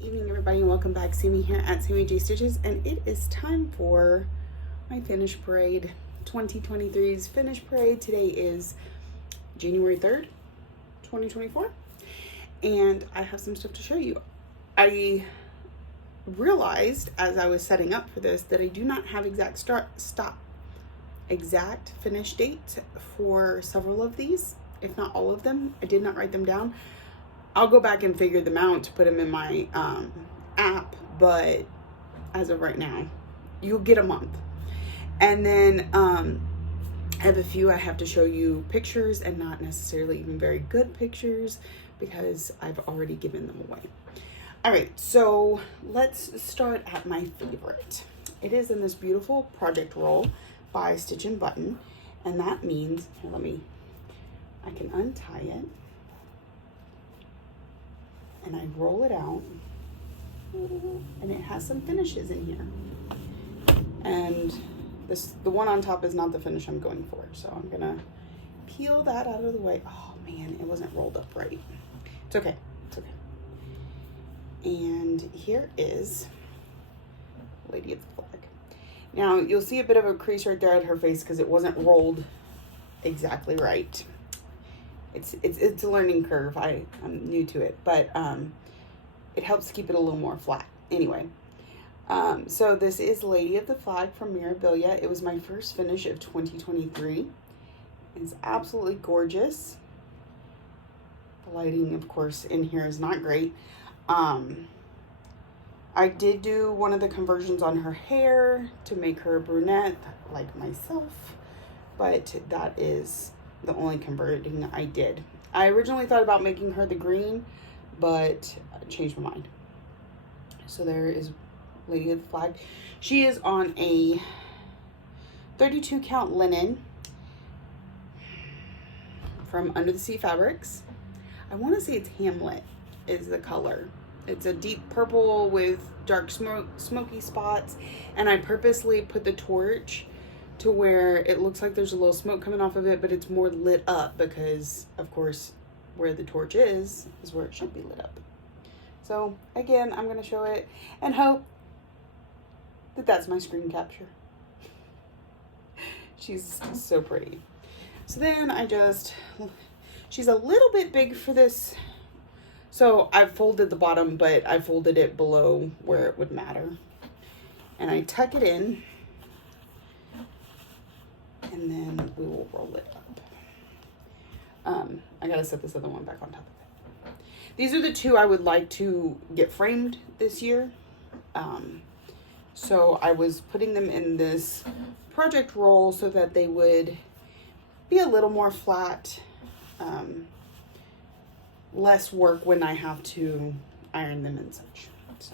Evening everybody and welcome back. Sammy here at Sammy J Stitches, and it is time for my finish parade, 2023's finish parade. Today is January 3rd, 2024, and I have some stuff to show you. I realized as I was setting up for this that I do not have exact finish dates for several of these, if not all of them. I did not write them down. I'll go back and figure them out to put them in my app, but as of right now, you'll get a month. And then I have a few I have to show you pictures, and not necessarily even very good pictures because I've already given them away. All right, so let's start at my favorite. It is in this beautiful project roll by Stitch and Button, and that means, here, I can untie it. And I roll it out, and it has some finishes in here. And the one on top is not the finish I'm going for, so I'm gonna peel that out of the way. Oh man, it wasn't rolled up right. It's okay, it's okay. And here is Lady of the Flag. Now you'll see a bit of a crease right there at her face because it wasn't rolled exactly right. It's a learning curve. I'm new to it, but it helps keep it a little more flat. Anyway, so this is Lady of the Flag from Mirabilia. It was my first finish of 2023. It's absolutely gorgeous. The lighting, of course, in here is not great. I did do one of the conversions on her hair to make her a brunette like myself, but that is the only converting I did. I originally thought about making her the green, but I changed my mind. So there is Lady of the Flag. She is on a 32 count linen from Under the Sea Fabrics. I want to say it's Hamlet is the color. It's a deep purple with dark smoky spots, and I purposely put the torch to where it looks like there's a little smoke coming off of it, but it's more lit up because, of course, where the torch is where it should be lit up. So, again, I'm going to show it and hope that that's my screen capture. She's so pretty. So then she's a little bit big for this. So I folded the bottom, but I folded it below where it would matter. And I tuck it in. And then we will roll it up. I gotta set this other one back on top of it. These are the two I would like to get framed this year. So I was putting them in this project roll so that they would be a little more flat, less work when I have to iron them and such. So,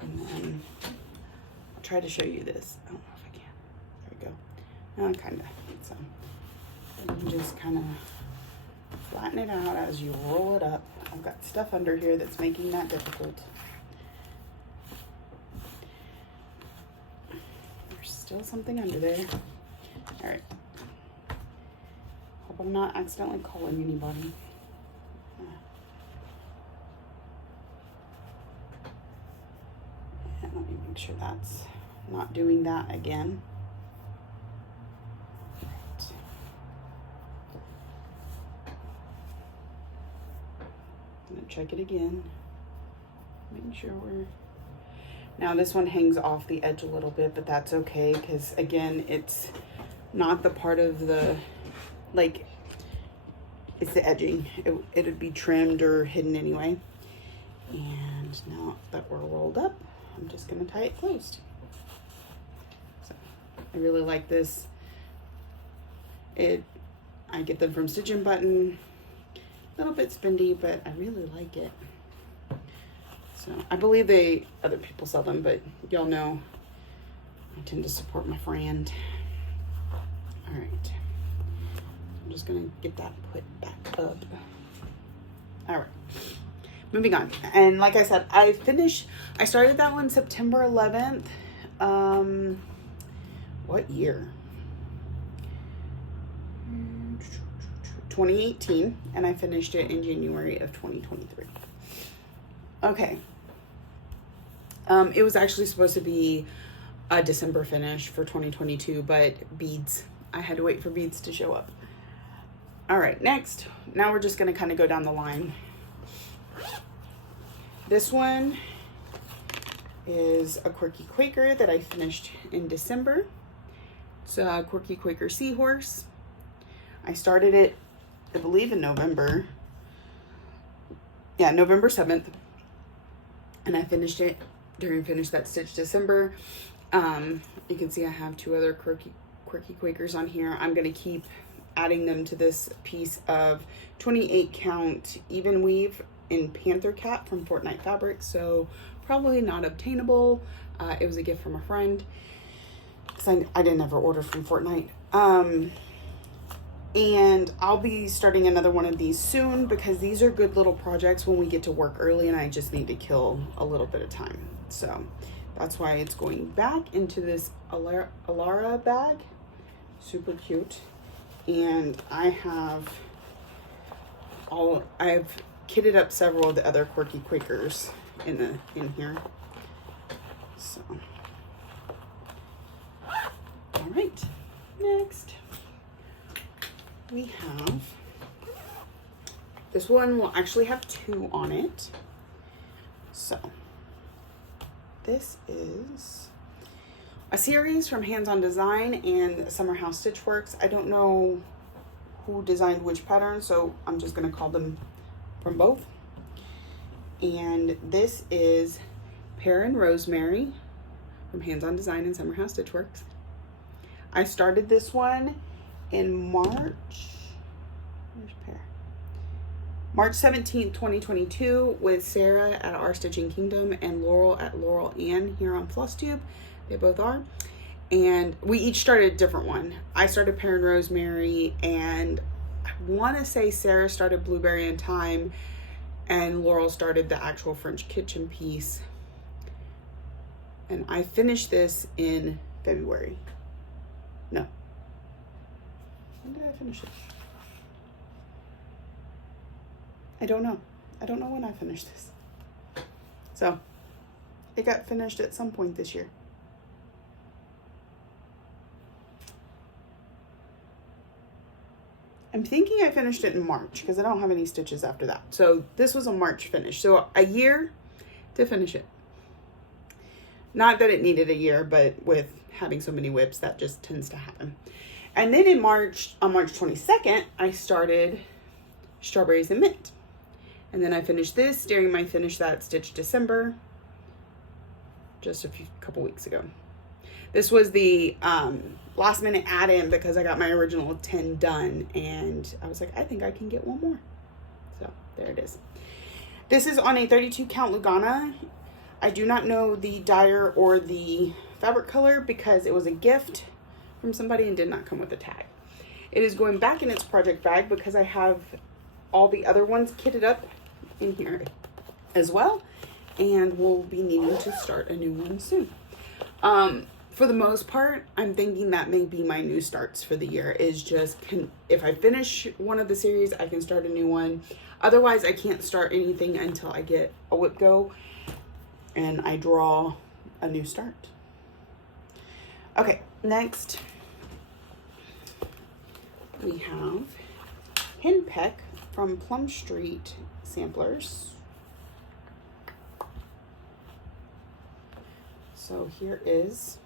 and then I'll try to show you this. I don't know if I can. There we go. Kind of. So you just kind of flatten it out as you roll it up. I've got stuff under here that's making that difficult. There's still something under there. All right. Hope I'm not accidentally calling anybody. And let me make sure that's not doing that again. Check it again. Make sure now this one hangs off the edge a little bit, but that's okay because again, it's not the part of the, like, it's the edging. It would be trimmed or hidden anyway. And now that we're rolled up, I'm just gonna tie it closed. So I really like this. I get them from Stitch and Button. A little bit spendy, but I really like it. So I believe other people sell them, but y'all know I tend to support my friend. All right, I'm just gonna get that put back up. All right, moving on. And like I said, I started that one September 11th. What year? 2018, and I finished it in January of 2023. Okay, It was actually supposed to be a December finish for 2022, but beads. I had to wait for beads to show up. All right, next. Now we're just going to kind of go down the line. This one is a Quirky Quaker that I finished in December. It's a Quirky Quaker Seahorse. I started it, I believe, in November. Yeah, November 7th. And I finished it finished that stitch December. You can see I have two other Quirky Quakers on here. I'm going to keep adding them to this piece of 28 count even weave in Panther Cat from Fortnite Fabrics. So probably not obtainable. It was a gift from a friend, because I didn't ever order from Fortnite. And I'll be starting another one of these soon, because these are good little projects when we get to work early and I just need to kill a little bit of time. So that's why it's going back into this Alara bag. Super cute. And I've kitted up several of the other Quirky Quakers in here. So, all right, next we have, this one will actually have two on it. So this is a series from Hands On Design and Summer House Stitch Works. I don't know who designed which pattern, so I'm just going to call them from both. And this is Pear and Rosemary from Hands On Design and Summer House Stitch Works. I started this one in March. Where's Pear? March 17th, 2022 with Sarah at Our Stitching Kingdom and Laurel at Laurel Ann here on Flosstube. They both are. And we each started a different one. I started Pear and Rosemary, and I want to say Sarah started Blueberry and Thyme, and Laurel started the actual French kitchen piece. And I finished this in February. No. When did I finish it? I don't know. I don't know when I finished this. So, it got finished at some point this year. I'm thinking I finished it in March, because I don't have any stitches after that. So this was a March finish. So a year to finish it. Not that it needed a year, but with having so many whips, that just tends to happen. And then in March, on March 22nd, I started Strawberries and Mint. And then I finished this during my Finish That Stitch December, just a couple weeks ago. This was the last minute add-in because I got my original 10 done, and I was like, I think I can get one more. So there it is. This is on a 32 count Lugana. I do not know the dyer or the fabric color because it was a gift from somebody and did not come with a tag. It is going back in its project bag because I have all the other ones kitted up in here as well, and we'll be needing to start a new one soon. For the most part, I'm thinking that may be my new starts for the year, is just if I finish one of the series, I can start a new one. Otherwise, I can't start anything until I get a whip go and I draw a new start. Okay, next we have Henpeck from Plum Street Samplers. So here is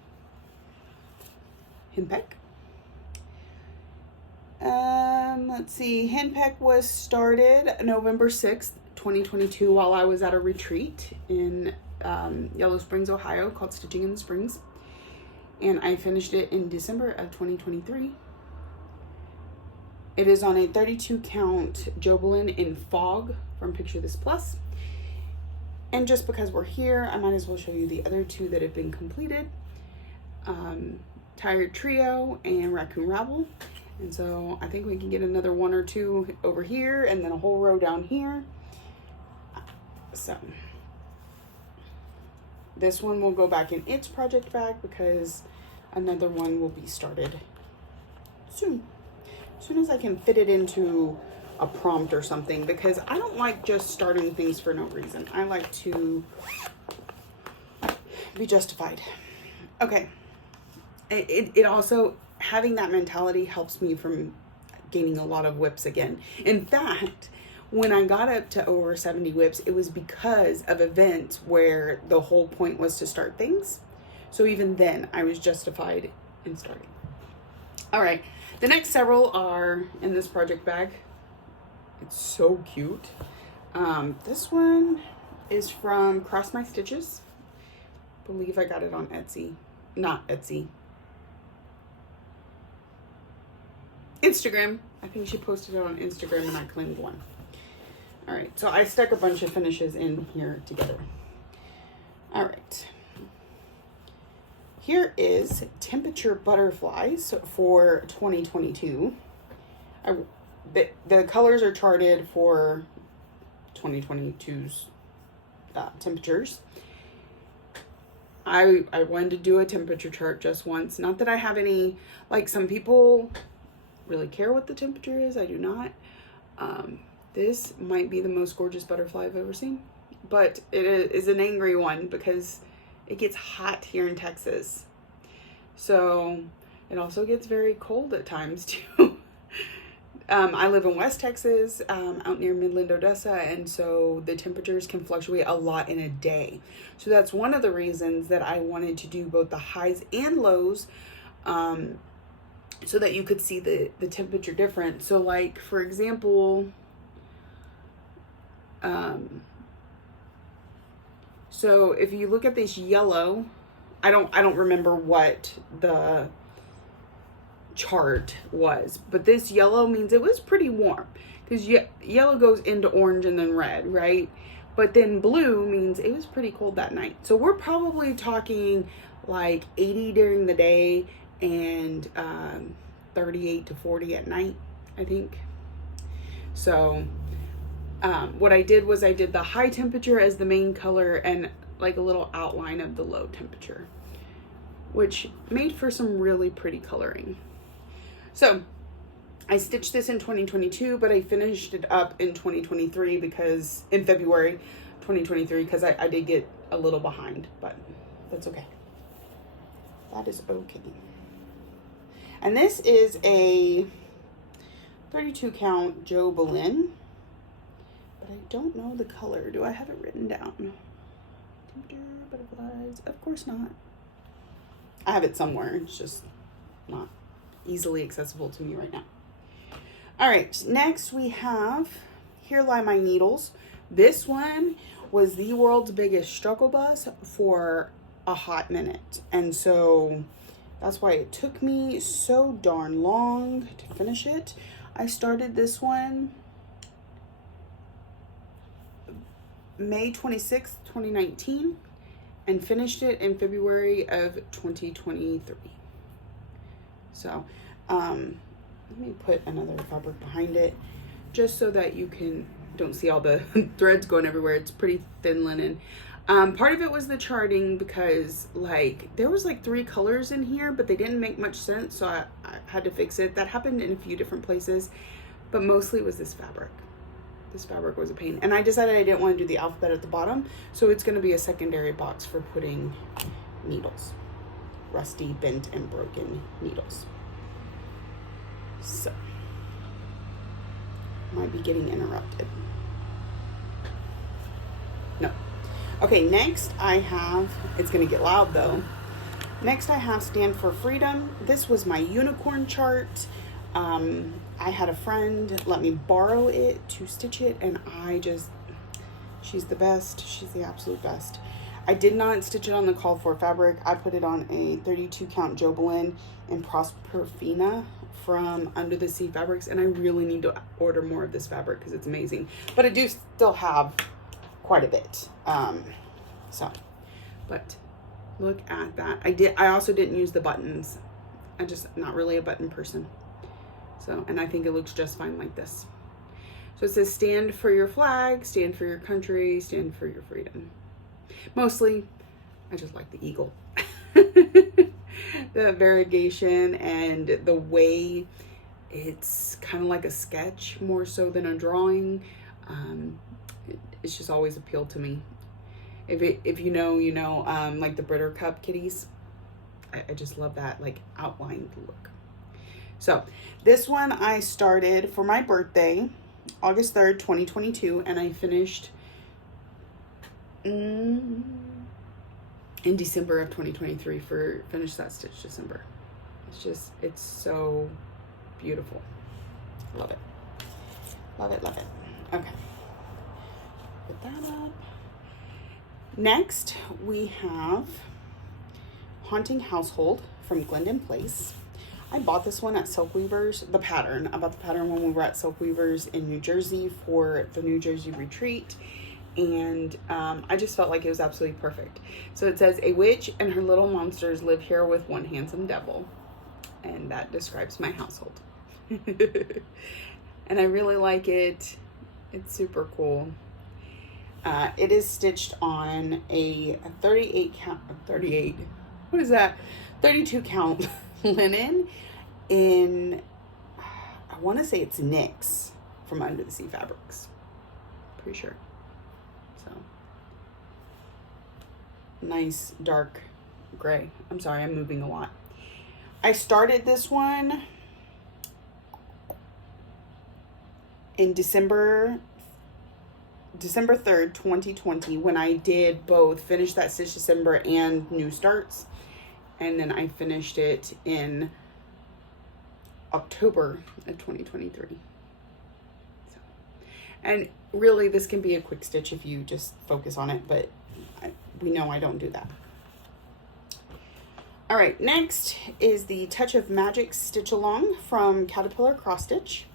Henpeck. Let's see, Henpeck was started November 6th, 2022 while I was at a retreat in Yellow Springs, Ohio called Stitching in the Springs. And I finished it in December of 2023. It is on a 32 count Jobelin in Fog from Picture This Plus. And just because we're here, I might as well show you the other two that have been completed. Tired Trio and Raccoon Rabble. And so I think we can get another one or two over here and then a whole row down here. So this one will go back in its project bag because another one will be started soon. As soon as I can fit it into a prompt or something, because I don't like just starting things for no reason. I like to be justified. Okay. It also, having that mentality helps me from gaining a lot of whips again. In fact, when I got up to over 70 whips, it was because of events where the whole point was to start things. So even then, I was justified in starting. All right, the next several are in this project bag. It's so cute. This one is from Cross My Stitches. I believe I got it on Etsy. Not Etsy. Instagram. I think she posted it on Instagram and I claimed one. All right, so I stuck a bunch of finishes in here together. All right. Here is Temperature Butterflies for 2022. The colors are charted for 2022's temperatures. I wanted to do a temperature chart just once. Not that I have any, like some people really care what the temperature is. I do not. This might be the most gorgeous butterfly I've ever seen, but it is an angry one because it gets hot here in Texas. So it also gets very cold at times too. I live in West Texas, out near Midland, Odessa, and so the temperatures can fluctuate a lot in a day. So that's one of the reasons that I wanted to do both the highs and lows, so that you could see the temperature difference. So like, for example, so if you look at this yellow, I don't remember what the chart was, but this yellow means it was pretty warm, because yellow goes into orange and then red, right? But then blue means it was pretty cold that night. So we're probably talking like 80 during the day and 38 to 40 at night, I think. So what I did was I did the high temperature as the main color and like a little outline of the low temperature, which made for some really pretty coloring. So I stitched this in 2022, but I finished it up in 2023 because in February 2023, because I did get a little behind, but that's okay. That is okay. And this is a 32 count Joe Boleyn, but I don't know the color. Do I have it written down? Temperature butterflies, of course not. I have it somewhere, it's just not easily accessible to me right now. All right, next we have Here Lie My Needles. This one was the world's biggest struggle bus for a hot minute, and so that's why it took me so darn long to finish it. I started this one May 26th, 2019, and finished it in February of 2023. So, let me put another fabric behind it just so that you don't see all the threads going everywhere. It's pretty thin linen. Part of it was the charting because like there was like 3 colors in here, but they didn't make much sense. So I had to fix it. That happened in a few different places, but mostly it was this fabric. This fabric was a pain. And I decided I didn't want to do the alphabet at the bottom. So it's going to be a secondary box for putting needles. Rusty, bent, and broken needles. So, might be getting interrupted. No. Okay, next I have, it's going to get loud though. Next I have Stand for Freedom. This was my unicorn chart. I had a friend let me borrow it to stitch it, and she's the best. She's the absolute best. I did not stitch it on the called for fabric. I put it on a 32 count Joe Boleyn in Prosperfina from Under the Sea Fabrics, and I really need to order more of this fabric because it's amazing. But I do still have quite a bit. But look at that. I also didn't use the buttons. I'm just not really a button person. So, and I think it looks just fine like this. So it says stand for your flag, stand for your country, stand for your freedom. Mostly, I just like the eagle. The variegation and the way it's kind of like a sketch more so than a drawing. It's just always appealed to me. If you know, you know, like the Britter Cup kitties. I just love that, like, outlined look. So this one I started for my birthday, August 3rd, 2022, and I finished in December of 2023 for Finish That Stitch December. It's so beautiful. Love it. Love it, love it. Okay. Put that up. Next, we have Haunting Household from Glendon Place. I bought this one at Silk Weavers, the pattern. I bought the pattern when we were at Silk Weavers in New Jersey for the New Jersey retreat. And I just felt like it was absolutely perfect. So it says, a witch and her little monsters live here with one handsome devil. And that describes my household. And I really like it. It's super cool. It is stitched on a 32 count linen in, I want to say it's NYX from Under the Sea Fabrics. Pretty sure. So, nice dark gray. I'm sorry, I'm moving a lot. I started this one in December 3rd, 2020, when I did both Finish That Stitch December and New Starts. And then I finished it in October of 2023. So, and really, this can be a quick stitch if you just focus on it, but we know I don't do that. All right, next is the Touch of Magic Stitch Along from Caterpillar Cross Stitch.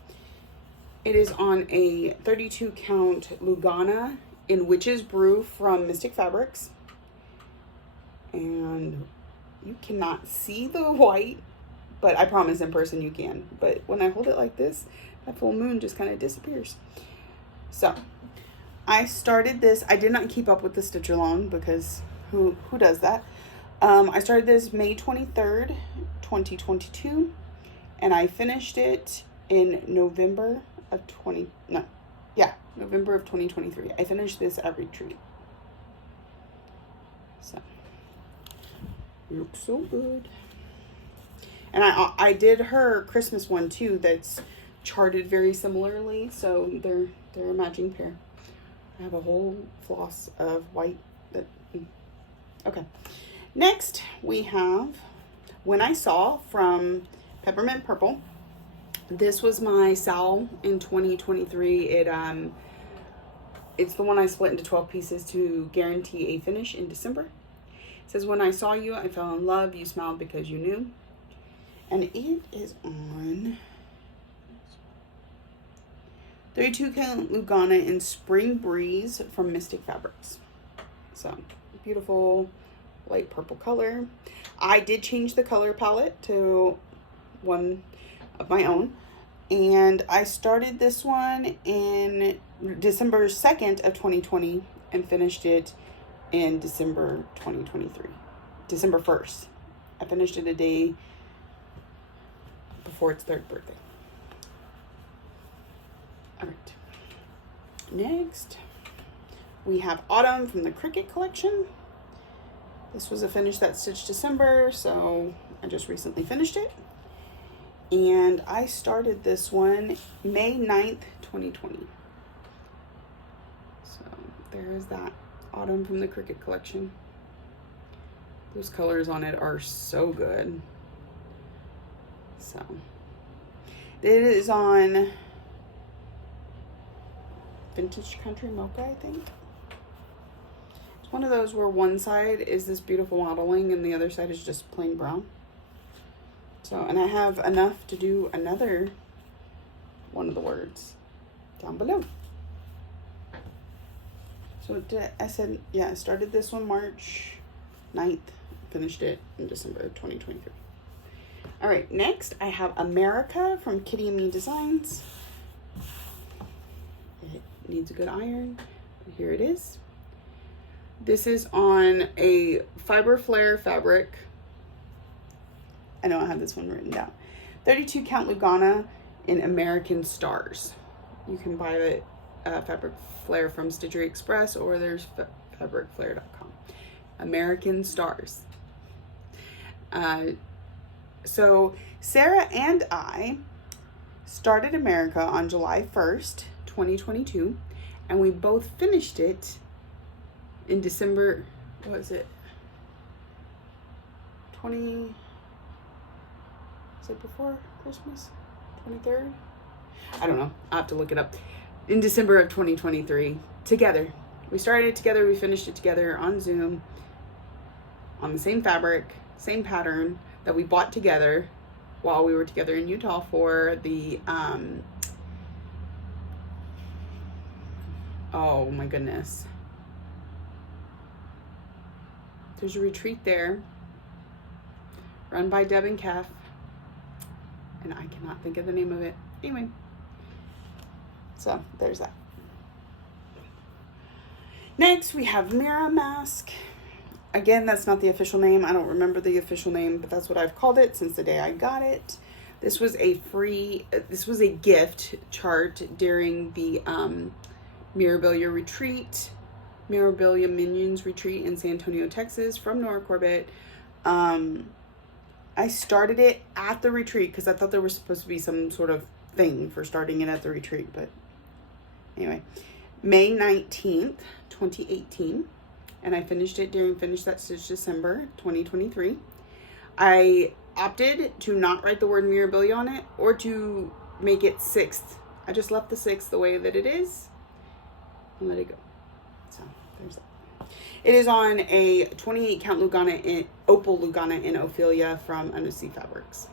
It is on a 32 count Lugana in Witch's Brew from Mystic Fabrics. And you cannot see the white, but I promise in person you can. But when I hold it like this, that full moon just kind of disappears. So I started this. I did not keep up with the stitch along because who does that? I started this May 23rd, 2022, and I finished it in November of 2023. I finished this at retreat. So, looks so good. And I did her Christmas one too that's charted very similarly, so they're a matching pair. I have a whole floss of white that, okay. Next, we have When I Saw from Peppermint Purple. This was my SAL in 2023. It's the one I split into 12 pieces to guarantee a finish in December. It says, when I saw you, I fell in love. You smiled because you knew. And it is on 32 count Lugana in Spring Breeze from Mystic Fabrics. So, beautiful light purple color. I did change the color palette to one of my own, and I started this one in December 2nd of 2020 and finished it in December 2023. December 1st. I finished it a day before its 3rd birthday. All right. Next, we have Autumn from the Cricket collection. This was a Finish That Stitch December, so I just recently finished it. And I started this one May 9th, 2020. So there is that Autumn from the Cricket collection. Those colors on it are so good. So it is on Vintage Country Mocha, I think. It's one of those where one side is this beautiful modeling and the other side is just plain brown. So, and I have enough to do another one of the words down below. So I said, yeah, I started this one March 9th, finished it in December 2023. All right, next I have America from Kitty and Me Designs. It needs a good iron. Here it is. This is on a Fiber Flare fabric. I know I have this one written down. 32 count Lugana in American Stars. You can buy the Fabric Flare from Stitchery Express, or there's fabricflair.com. American Stars. So Sarah and I started America on July 1st, 2022, and we both finished it in December, what was it? Is it before Christmas? 23rd? I don't know. I'll have to look it up. In December of 2023, together. We started it together, we finished it together on Zoom, on the same fabric, same pattern that we bought together while we were together in Utah for the, oh my goodness. There's a retreat there run by Deb and Kef, and I cannot think of the name of it. Anyway, so there's that. Next, we have Mira Mask. Again, that's not the official name. I don't remember the official name, but that's what I've called it since the day I got it. This was a gift chart during the Mirabilia retreat, Mirabilia Minions retreat in San Antonio, Texas from Nora Corbett. I started it at the retreat because I thought there was supposed to be some sort of thing for starting it at the retreat, but anyway, May 19th, 2018. And I finished it during Finish That Stitch December 2023. I opted to not write the word Mirabilia on it or to make it 6th. I just left the 6th the way that it is and let it go. So there's that. It is on a 28 count Lugana in Opal Lugana in Ophelia from Undersea Fabrics.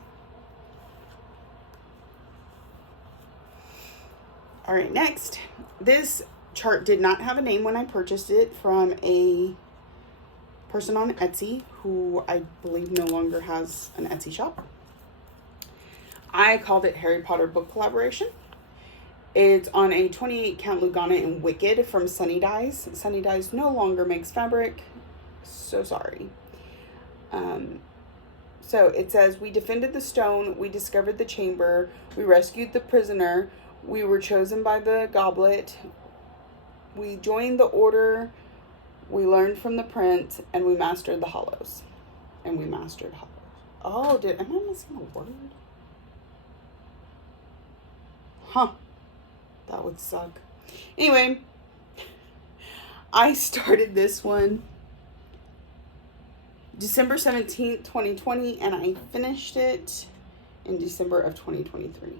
All right, next, this chart did not have a name when I purchased it from a person on Etsy who I believe no longer has an Etsy shop. I called it Harry Potter Book Collaboration. It's on a 28 count Lugana in Wicked from Sunny Dyes. Sunny Dyes no longer makes fabric. So sorry. So it says, we defended the stone, we discovered the chamber, we rescued the prisoner, we were chosen by the goblet, we joined the order, we learned from the prince, and we mastered the hollows. And we mastered hollows. Oh, am I missing a word? Huh. That would suck. Anyway, I started this one December 17th, 2020, and I finished it in December of 2023.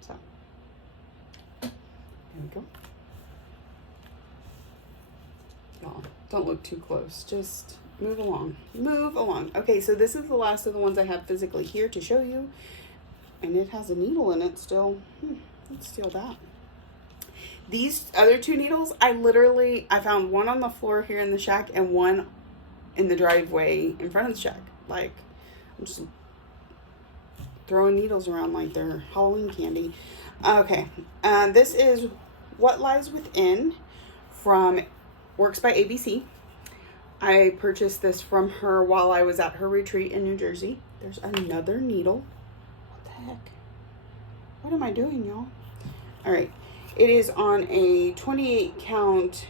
So, there we go. Y'all, don't look too close. Just move along. Move along. Okay, so this is the last of the ones I have physically here to show you. And it has a needle in it still. Let's steal that. These other two needles, I found one on the floor here in the shack and one in the driveway in front of the shack. Like, I'm just throwing needles around like they're Halloween candy. Okay, this is What Lies Within from Works by ABC. I purchased this from her while I was at her retreat in New Jersey. There's another needle. What the heck? What am I doing, y'all? All right. It is on a 28 count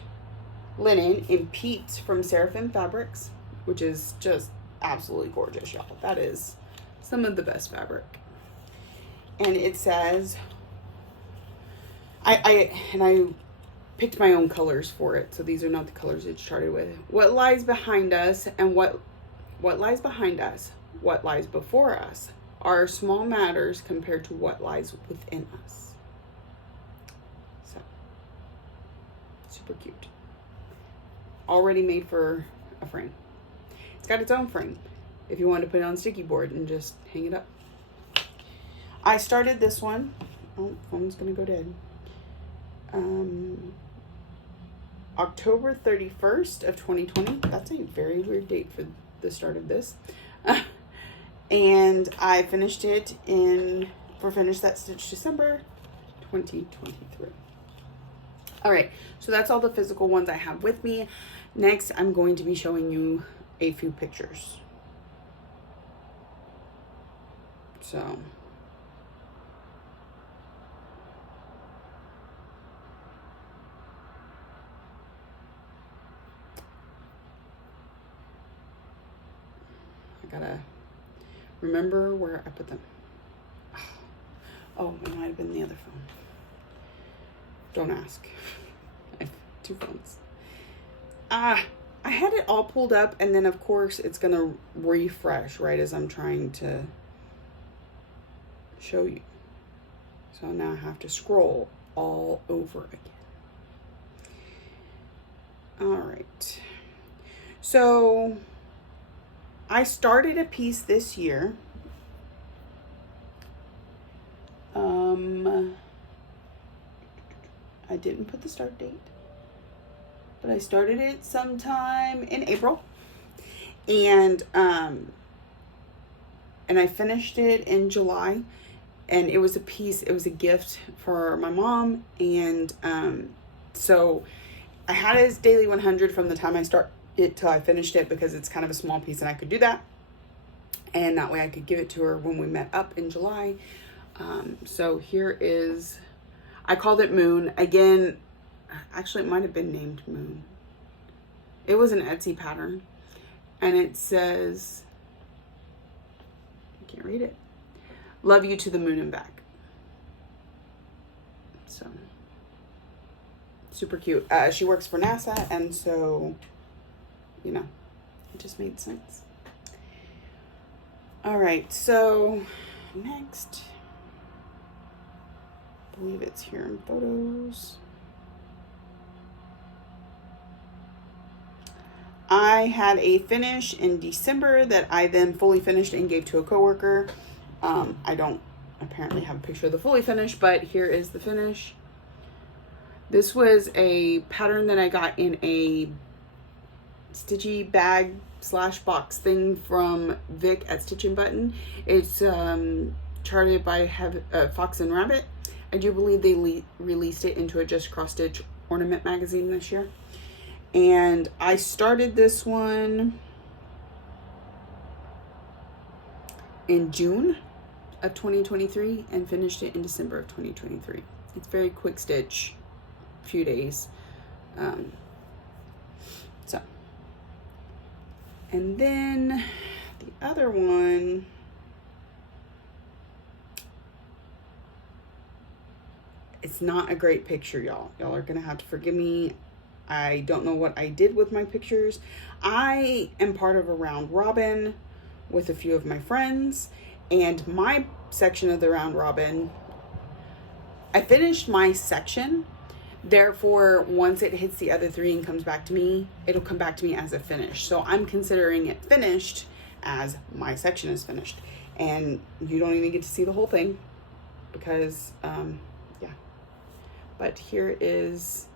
linen in Pete's from Seraphim Fabrics, which is just absolutely gorgeous, y'all. That is some of the best fabric. And it says, I picked my own colors for it, so these are not the colors it's charted with. What lies behind us and what lies behind us, what lies before us, are small matters compared to what lies within us. So, super cute. Already made for a frame. It's got its own frame if you want to put it on sticky board and just hang it up. I started this one. Oh, phone's gonna go dead. October 31st of 2020. That's a very weird date for the start of this. And I finished it for Finish That Stitch December 2023. All right, so that's all the physical ones I have with me. Next, I'm going to be showing you a few pictures. So, gotta remember where I put them. Oh, it might have been the other phone. Don't ask. I have 2 phones. I had it all pulled up, and then of course it's gonna refresh right as I'm trying to show you. So now I have to scroll all over again. All right. So I started a piece this year. I didn't put the start date, but I started it sometime in April, and I finished it in July, and it was a piece, it was a gift for my mom, and so I had it as daily 100 from the time I started it till I finished it, because it's kind of a small piece and I could do that, and that way I could give it to her when we met up in July. So here is, I called it Moon. Again, actually it might have been named Moon. It was an Etsy pattern, and it says, I can't read it, love you to the moon and back. So super cute. She works for NASA, and so, you know, it just made sense. All right, so next, I believe it's here in photos. I had a finish in December that I then fully finished and gave to a coworker. I don't apparently have a picture of the fully finished, but here is the finish. This was a pattern that I got in a stitchy bag / box thing from Vic at Stitch and Button. It's charted by Fox and Rabbit. I do believe they released it into a Just Cross Stitch ornament magazine this year. And I started this one in June of 2023 and finished it in December of 2023. It's very quick stitch, few days. So, and then the other one, it's not a great picture, y'all. Y'all are gonna have to forgive me. I don't know what I did with my pictures. I am part of a round robin with a few of my friends, and my section of the round robin, I finished my section. Therefore, once it hits the other 3 and comes back to me, it'll come back to me as a finish. So I'm considering it finished as my section is finished. And you don't even get to see the whole thing because, yeah. But here is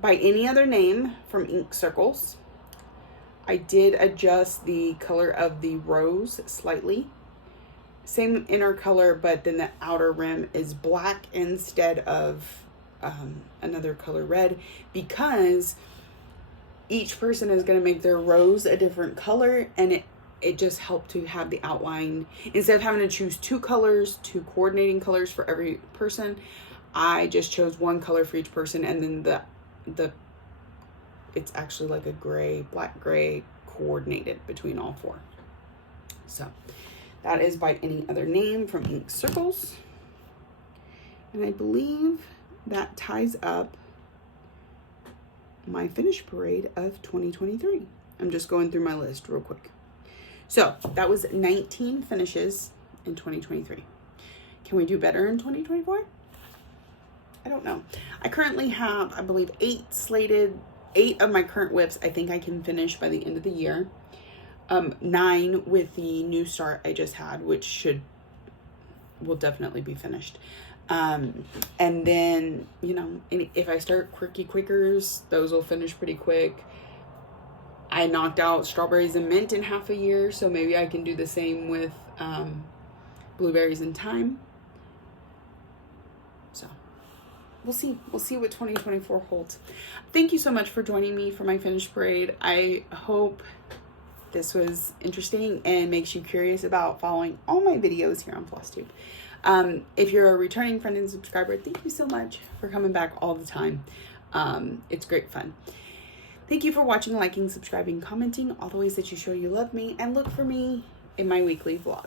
By Any Other Name from Ink Circles. I did adjust the color of the rose slightly. Same inner color, but then the outer rim is black instead of another color red, because each person is going to make their rose a different color, and it just helped to have the outline. Instead of having to choose 2 colors, 2 coordinating colors for every person, I just chose 1 color for each person, and then the it's actually like a gray, black gray coordinated between all 4. So that is By Any Other Name from Ink Circles. And I believe that ties up my finish parade of 2023. I'm just going through my list real quick. So that was 19 finishes in 2023. Can we do better in 2024? I don't know. I currently have, I believe, 8 slated. 8 of my current whips I think I can finish by the end of the year. 9 with the new start I just had, which will definitely be finished. And then, you know, if I start Quirky Quakers, those will finish pretty quick. I knocked out Strawberries and Mint in half a year, so maybe I can do the same with Blueberries and Thyme. So we'll see. We'll see what 2024 holds. Thank you so much for joining me for my finish parade. I hope this was interesting and makes you curious about following all my videos here on Flosstube. If you're a returning friend and subscriber, thank you so much for coming back all the time. It's great fun. Thank you for watching, liking, subscribing, commenting, all the ways that you show you love me, and look for me in my weekly vlog.